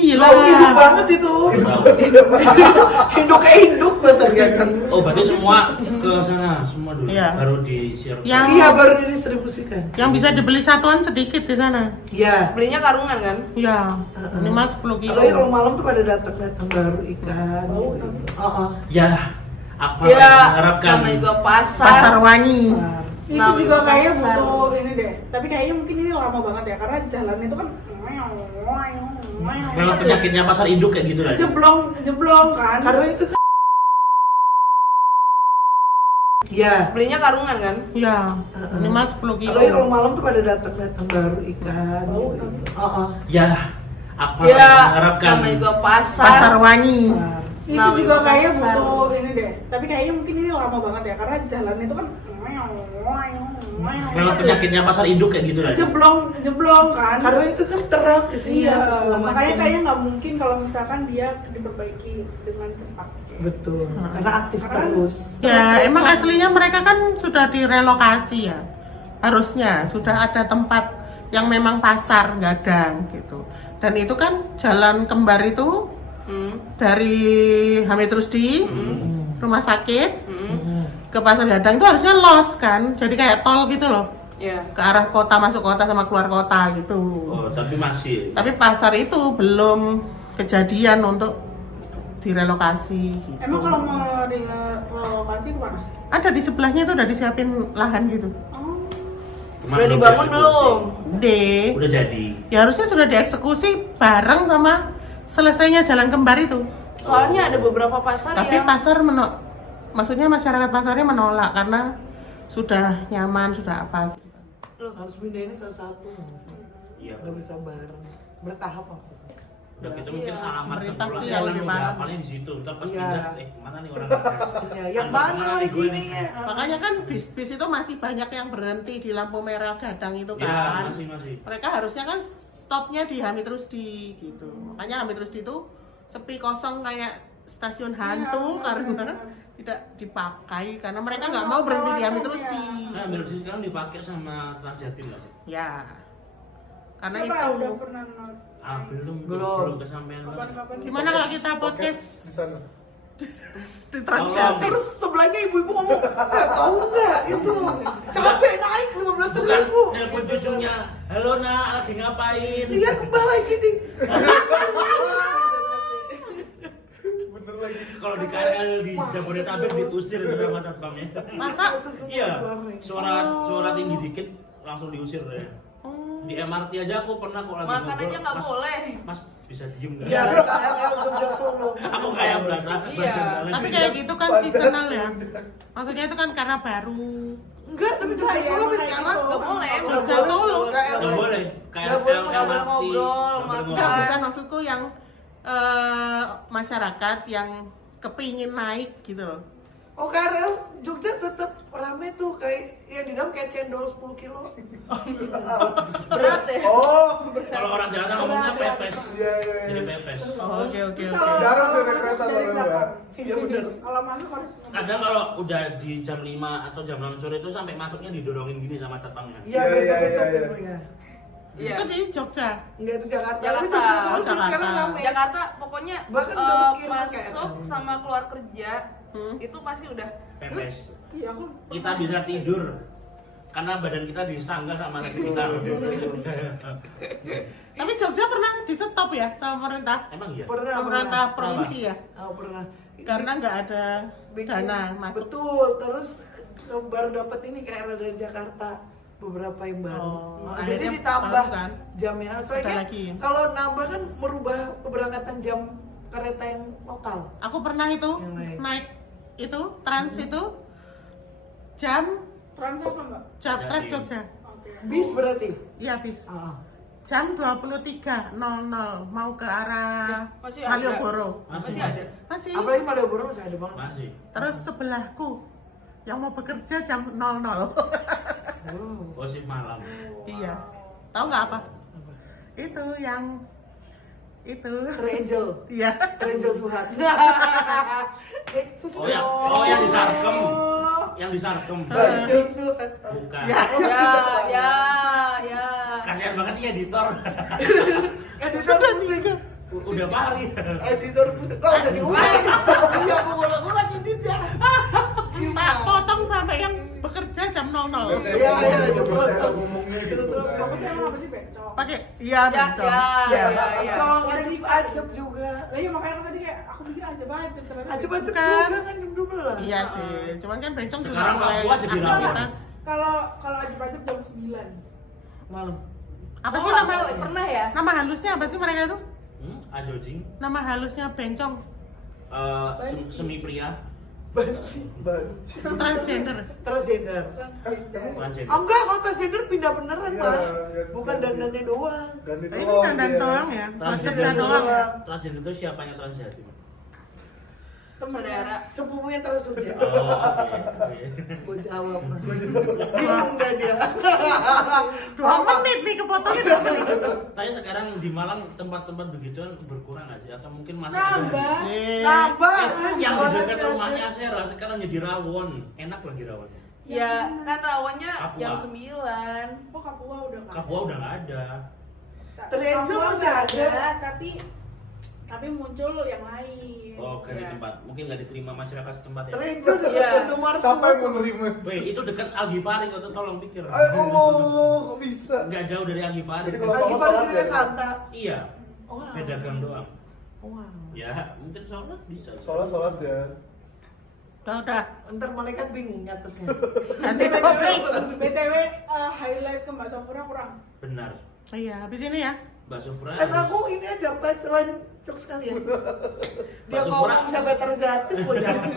Gila. Hidup banget itu. Induk kayak induk bahasa ganteng. Oh, berarti semua ke sana, semua dulu. Iya. Baru di-share. Iya, baru didistribusikan. Yang bisa dibeli satuan sedikit di sana. Iya. Belinya karungan kan? Iya. Minimal 10 kilo. Kalau malam tuh pada datang baru ikan. Ya, apa Ya, yang diharapkan? namanya juga pasar. Pasar Wangi. Itu Nah, juga pasar. kayaknya butuh ini deh. Tapi kayaknya mungkin ini lama banget ya karena jalan itu kan Memang penyakitnya pasar induk kayak gitu lah. jeblong kan. Karena itu kan. Iya. Belinya karungan kan? Iya. Minimal 10 kilo. Kalau malam tuh pada datang baru ikan. Ya, apa Ya, yang diharapkan? namanya juga pasar. Pasar Wangi. Itu Nah, juga kayaknya pasar. butuh ini deh. Tapi kayaknya mungkin ini lama banget ya karena jalan itu kan Memang penyakitnya pasar induk kayak gitu lah. jeblong kan. Karena itu kan terang sih. Iya, makanya kayaknya nggak mungkin kalau misalkan dia diperbaiki dengan cepat. Betul. Karena aktif terus. Ya, emang aslinya mereka kan sudah direlokasi ya. Harusnya sudah ada tempat yang memang pasar gadang gitu. Dan itu kan jalan kembar itu dari Hamid Rusdi, rumah sakit ke pasar gadang itu harusnya los kan. Jadi kayak tol gitu loh. Iya. Ke arah kota, masuk kota sama keluar kota gitu. Oh, tapi masih. Tapi pasar itu belum kejadian untuk direlokasi gitu. Emang kalau mau relokasi kemana? Ada di sebelahnya itu udah disiapin lahan gitu. Cuma Udah belum dibangun dieksekusi. belum? Udah jadi. Ya harusnya sudah dieksekusi bareng sama selesainya jalan kembar itu. Soalnya ada beberapa pasar Tapi yang pasar maksudnya masyarakat pasarnya menolak karena sudah nyaman, sudah apa gitu. Loh, Harus pindahin satu-satu. Iya. Nggak bisa bareng. Bertahap maksudnya. Udah gitu mungkin Iya. alamat Pemerintah terpulang sih yang jalan lebih udah paham. hafalnya di situ. Ntar pas Iya. pindah, kemana nih orang? Iya, yang Kemana mana nih lagi gue nih? nih? Makanya kan bis-bis itu masih banyak yang berhenti di lampu merah gadang itu Ya, kan. masih. Mereka harusnya kan stopnya di Hamid Rusdi gitu. Makanya Hamid Rusdi itu sepi kosong kayak stasiun hantu karena tidak dipakai karena mereka nggak mau berhenti di Hamid Rusdi. Nah, menurut sih sekarang dipakai sama Transjatim nggak sih? Ya. Karena Siapa itu udah pernah Belum kesampaian banget. kapan-kapan? gimana kalau kita podcast di sana? di Transjatim? Terus sebelahnya ibu-ibu ngomong, tahu nggak itu capek naik 15.000. Bukan, nelpon cucunya. Halo nak, lagi ngapain? Iya kembali lagi nih. Bener lagi. Kalau di KRL di Jabodetabek diusir sama satpamnya. Masa? Iya, suara tinggi dikit langsung diusir ya. Di MRT aja aku pernah kok lagi makan ngobrol, aja nggak "Mas, boleh. Mas bisa diem nggak?" Iya, KRL Jogja Solo. Aku kayak berasa Iya. Tapi kayak gitu kan seasonal ya. Maksudnya itu kan karena baru. Enggak, tapi Jogja Solo sampai sekarang Nggak boleh, Jogja Solo. nggak boleh. Nggak boleh, KRL nggak boleh MRT, ngobrol, nggak boleh Enggak, ngobrol. bukan maksudku yang masyarakat yang kepingin naik gitu loh. Oh, KRL Jogja tetap rame tuh kayak yang di dalam kayak cendol 10 kilo. Berat ya? Oh, Kalau orang Jakarta ngomongnya pepes. iya. Jadi pepes. Oh, oke. Jarang sih naik kereta dari soalnya, belakang. Iya benar. Kalau masuk harus Kadang kalau udah di jam 5 atau jam 6 sore itu sampai masuknya didorongin gini sama satpamnya. Iya, Iya, tetap iya. itu ya. Iya. Itu di Jogja. Enggak itu Jakarta. Jakarta. Tapi Jogja Solo tuh Jakarta. sekarang rame. Jakarta pokoknya Bahkan udah mikir masuk kayak- sama keluar kerja itu pasti udah Pepes. iya aku Kita bisa tidur karena badan kita disanggah sama sekitar. Tapi Jogja pernah di stop ya sama pemerintah. Emang iya? Pemerintah provinsi ya. Oh, pernah. Karena nggak ada Bikin- dana masuk. Betul, terus baru dapat ini KRL dari Jakarta beberapa yang baru. Oh, Jadi akhirnya ditambah baru kan? jamnya. Soalnya lagi. kalau nambah kan merubah keberangkatan jam kereta yang lokal. Aku pernah itu Yang naik itu trans itu jam trans apa enggak? Trans Jogja. Oke. Bis berarti. Iya bis. Ah. Jam 23.00 mau ke arah Masih ada. Malioboro. Masih ada. Masih. Apalagi Malioboro masih ada banget. Masih. Terus sebelahku yang mau bekerja jam 00. Oh. Gosip malam. Iya. Tahu nggak apa? Itu yang itu. Angel. Iya. Angel Suhat. Oh yang di Sarkem. Yang di Sarkem. Angel Suhat. Bukan. Ya. Ya. Kasihan banget nih editor. Kan itu Sudah tiga. Udah punya Fahri. Editor punya, kok usah diulang. Iya, pukul-pukulan editnya. Pak potong sampai yang bekerja jam 00. Iya, itu Saya ngomongnya gitu. Kamu sih emang apa sih becok? Pakai iya Ya, bencong. ya. Cong, ajab juga. Lah iya makanya aku tadi kayak aku pikir ajab-ajab ternyata. Ajab-ajab Kan. juga kan jam 12. Iya sih, cuman kan bencong juga Sekarang mulai Papua jadi rawan. aktivitas. Kalau ajab-ajab jam 9. Malam. Apa Oh, sih aku nama pernah ya? nama halusnya apa sih mereka itu? Ajojing. Nama halusnya bencong, Semi pria. Banci. transgender. Transgender. Transgender. Oh enggak, kalau transgender pindah beneran, Iya, Pak. ganti Bukan doang. dandannya doang. Ganti Ini doang dandan dia. doang ya, buat kerja Transgender doang ya. Transgender itu siapanya transgender? Saudara. Sepupunya terus udah. Oh, oke. Gue jawab. Bingung dah dia. 2 menit nih kepotongnya 2 menit. Tapi sekarang di Malang tempat-tempat begituan berkurang nggak sih? Atau mungkin masih Nambah. ada? Nambah. Yang di dekat Jualan rumahnya Sera sekarang jadi rawon. Enak lagi rawonnya. Ya, kan rawonnya Papua. jam 9. Oh Kapua udah nggak. Kapua udah nggak ada. Terencel Kapua masih nggak ada. tapi muncul yang lain. Oh, ke Iya. tempat. Mungkin nggak diterima masyarakat setempat ya. Terencel Iya. dekat Indomaret. Siapa yang mau nerima? Weh, itu dekat Algifari kau tuh tolong pikir. Allah, kok bisa? Nggak jauh dari Algifari. Jadi kalau Lagi sholat pada ya? dia Santa. Iya, Oh. pedagang doang. Wow. Ya, mungkin sholat bisa. Sholat ya. Udah, Ntar malaikat bingung nyatetnya. ganti topik. BTW highlight ke Mbak Sofura kurang. Benar. Iya, habis ini ya. Bakso fry. Kan aku ini aja pacaran cok sekalian. Dia Bakso ngomong fry. sampai terjatuh gue jawab.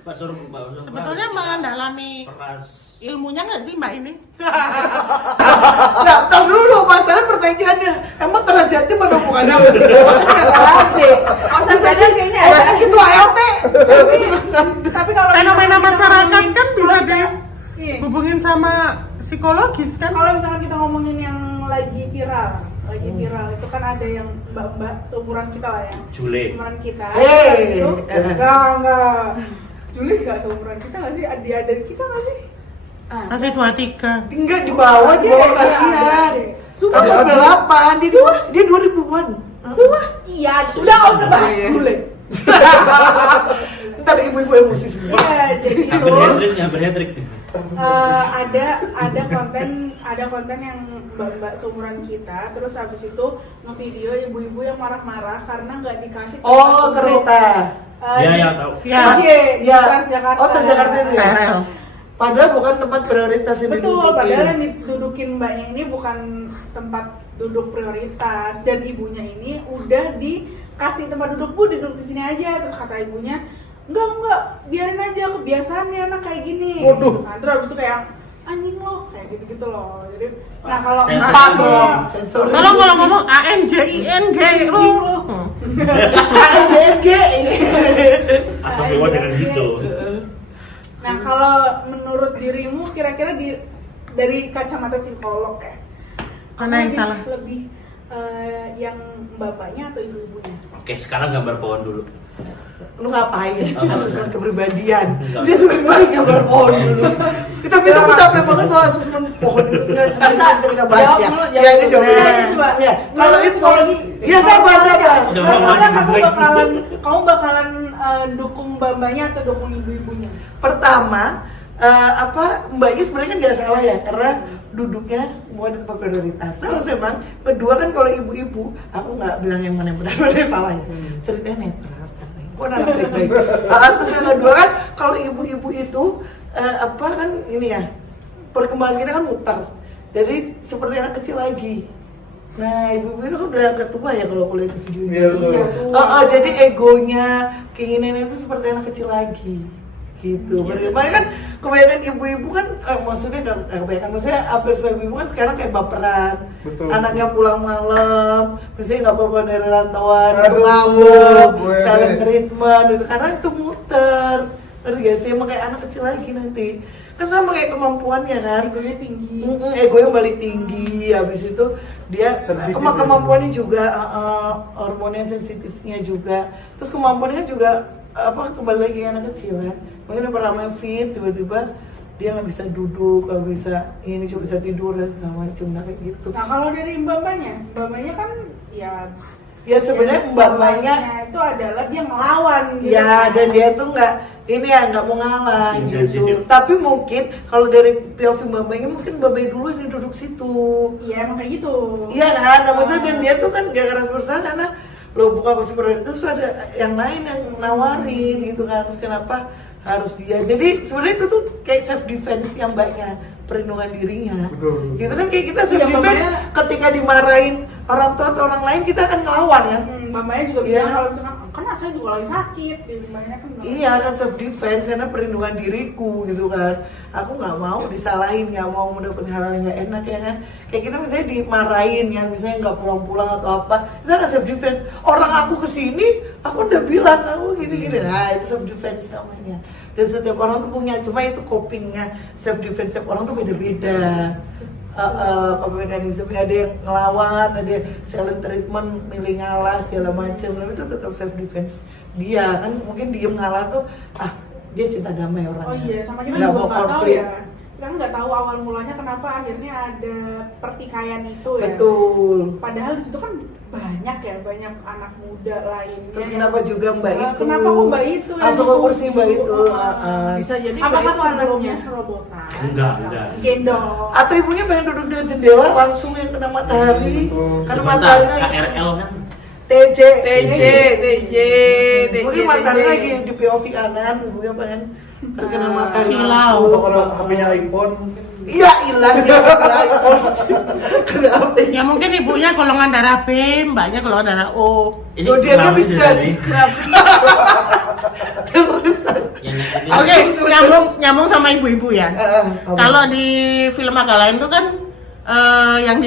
Bakso fry. Sebetulnya mendalami peras. ilmunya nggak sih Mbak ini? Nah, tar dulu masalah pertanyaannya. Emang terjatuh mana hubungannya? Oh, saudara kayaknya ada. Kan gitu ART. Tapi kalau Fenomena misalkan kita masyarakat ngomongin- kan bisa Iya. dihubungin sama psikologis kan? Kalau misalkan kita ngomongin yang lagi viral itu kan ada yang mbak-mbak seumuran kita lah ya. Jule. Seumuran kita. Hey. Terus itu enggak. Juli enggak seumuran kita enggak sih? Adik-adik kita enggak sih? Masih 23. Enggak di bawah dia Bawah, kasihan. Sumpah, Kamu 98, dia 2000-an. Sumpah. Iya, udah enggak usah bahas Juli. Ntar ibu-ibu emosi sendiri. Iya, jadi itu Hampir hat-trick. ada konten yang mbak-mbak seumuran kita, terus habis itu ngevideo ibu-ibu yang marah-marah karena nggak dikasih Oh, tempat duduk. kereta. Iya, Di- iya, tahu. Ya. TJ, di Ya. Transjakarta. Oh, Transjakarta itu ya? KRL. Padahal bukan tempat prioritas yang Betul, didudukin. padahal yang didudukin mbaknya ini bukan tempat duduk prioritas, dan ibunya ini udah dikasih tempat duduk, Bu, duduk di sini aja. Terus kata ibunya, enggak, biarin aja, kebiasaannya anak kayak gini. Waduh. Nah, terus habis itu kayak anjing loh, kayak gitu-gitu loh. Jadi, nah kalau Sensor. Pak dong, sensor. Kalau ngomong ANJING lu. AJG. Astagfirullah dengan gitu. Nah, kalau menurut dirimu kira-kira dari kacamata psikolog ya, Mana yang lebih- salah? Lebih yang bapaknya atau ibu-ibunya? Oke, sekarang gambar pohon dulu. Lu ngapain? Oh, Asesmen kepribadian. Enggak. Dia lebih baik gambar pohon dulu. Kita aku capek banget tuh asesmen pohon itu. Nggak bisa kita bahas Jawab ya. dulu, Ya jawab ini dulu. jawab. Nah, coba. Ya, kalau itu kalau ya sabar. Jangan Kamu bakalan dukung mbak-mbaknya atau dukung ibu-ibunya? Pertama, mbaknya sebenarnya kan nggak salah ya, karena duduknya mau di tempat prioritas. Terus memang kedua kan kalau ibu-ibu, aku nggak bilang yang mana yang benar mana yang salah ya. Ceritanya netral. Kok anak baik-baik. Terus yang kedua kan kalau ibu-ibu itu kan ini ya, perkembangan kita kan muter. Jadi seperti anak kecil lagi. Nah, ibu-ibu itu kan udah ketua ya kalau lihat videonya. Iya, betul. Jadi egonya, keinginannya itu seperti anak kecil lagi. Gitu. Makanya kan kebanyakan ibu-ibu kan maksudnya nggak kebanyakan, maksudnya hampir semua ibu kan sekarang kayak baperan. Betul. Anaknya pulang malam, biasanya nggak pulang dari rantauan, Aduh, ngamuk, gue. silent treatment gitu. Karena itu muter. Ngerti gak sih? Emang kayak anak kecil lagi nanti. Kan sama kayak kemampuannya kan. Egonya tinggi. Egonya balik tinggi, habis itu dia Sensitif kemampuannya juga hormonnya sensitifnya juga, terus kemampuannya juga kembali lagi ke anak kecil kan. Mungkin pertama fit, tiba-tiba dia nggak bisa duduk, nggak bisa ini, cuma bisa tidur dan segala macam, nah kayak gitu. Nah, kalau dari mbak-mbaknya kan ya Ya sebenarnya mbak-mbaknya itu adalah dia ngelawan gitu. ya, dan dia tuh nggak mau ngalah Insensitif. gitu. Tapi mungkin kalau dari POV mbak-mbaknya mungkin mbak-mbak dulu yang duduk situ. Iya emang kayak gitu. Iya kan, nah, maksudnya dan dia tuh kan gak keras bersalah karena lo buka kursi prioritas terus ada yang lain yang nawarin gitu kan, terus kenapa harus dia? Jadi sebenarnya itu tuh kayak self defense yang mbaknya, perlindungan dirinya. Betul. Gitu kan kayak kita self Iya, defense mbaknya- ketika dimarahin orang tua atau orang lain kita akan ngelawan ya. Mamanya juga Iya. bilang kalau misalkan karena saya juga lagi sakit, gitu. Mamanya kan bilang, Iya kan self defense karena perlindungan diriku gitu kan. Aku nggak mau disalahin, nggak mau mendapatkan hal yang nggak enak ya kan. Kayak kita misalnya dimarahin yang misalnya nggak pulang-pulang atau apa, kita kan self defense. Orang aku kesini, aku udah bilang aku gini-gini. Nah itu self defense namanya. Dan setiap orang tuh punya, cuma itu copingnya self defense setiap orang tuh beda-beda. Coping mekanisme, ada yang ngelawan, ada yang silent treatment, milih ngalah segala macam. Tapi itu tetap self defense dia kan, mungkin diem ngalah tuh dia cinta damai orangnya. oh iya, sama kita Nggak juga mau nggak tahu konflik. ya. Kita kan nggak tahu awal mulanya kenapa akhirnya ada pertikaian itu ya. Betul. Padahal di situ kan banyak anak muda lainnya. Terus yang- kenapa juga mbak itu? Kenapa kok mbak itu yang langsung ke kursi dituju? mbak itu? Bisa jadi Apakah mbak itu sebelumnya anaknya? serobotan? Enggak. Gendong. Atau ibunya pengen duduk di jendela langsung yang kena matahari? Betul. Karena Sebentar, matahari KRL kan TJ. Mungkin matahari TJ. lagi di POV kanan, ibunya pengen terkena matahari silau. langsung. Atau kalau HP-nya iPhone mungkin. Iya hilang ya. Kenapa? Ya mungkin ibunya golongan darah B, mbaknya golongan darah O. ini Zodiaknya kenapa sih Pisces. tadi? Terus. Yang nyakitin Oke, nyambung sama ibu-ibu ya. Kalau di film agak lain tuh kan yang